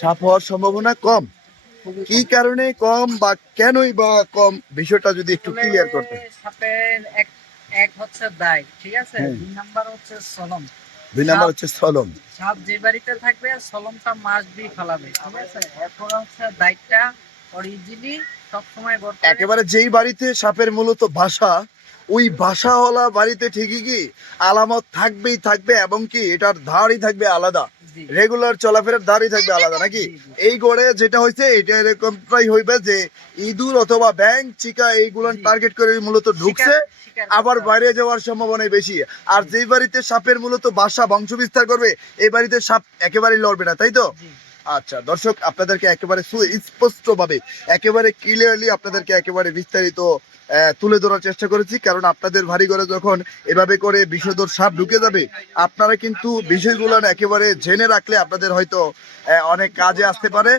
সাপ হওয়ার সম্ভাবনা কম। কি কারণে কম বা কেনই বা কম? বিষয়টা যদি একটু ক্লিয়ার করতে। সাপের এক এক হচ্ছে দায় ঠিক আছে? দুই নাম্বার হচ্ছে সলম। দুই নাম্বার হচ্ছে স্থলম সাপ যে বাড়িতে থাকবে সলমটা মাস দিয়ে ফেলাবে ঠিক আছে? এরপর হচ্ছে দায়টা অরিজিনি সবসময় একেবারে যেই বাড়িতে সাপের মূলত বাসা ওই বাসাওয়ালা বাড়িতে ঠিকই কি আলামত থাকবেই থাকবে এবং কি এটার ধারই থাকবে আলাদা? রেগুলার চলাফেরার ধারই থাকবে আলাদা নাকি। এই গড়ে যেটা হয়েছে এটা এরকমটাই হইবে যে ইঁদুর অথবা ব্যাং চিকা এইগুলো টার্গেট করে মূলত ঢুকছে আবার বাইরে যাওয়ার সম্ভাবনাই বেশি। আর যেই বাড়িতে সাপের মূলত বাসা বংশ বিস্তার করবে এই বাড়িতে সাপ একেবারেই লড়বে না তাই তো? আচ্ছা দর্শক, আপনাদেরকে একেবারে সুস্পষ্ট ভাবে একেবারে ক্লিয়ারলি আপনাদেরকে একেবারে বিস্তারিত তুলে ধরার চেষ্টা করেছি। কারণ আপনাদের ভারী ঘরে যখন এভাবে করে বিষধর সাপ ঢুকে যাবে, আপনারা কিন্তু বিষয়গুলো একেবারে জেনে রাখলে আপনাদের হয়তো অনেক কাজে আসতে পারে।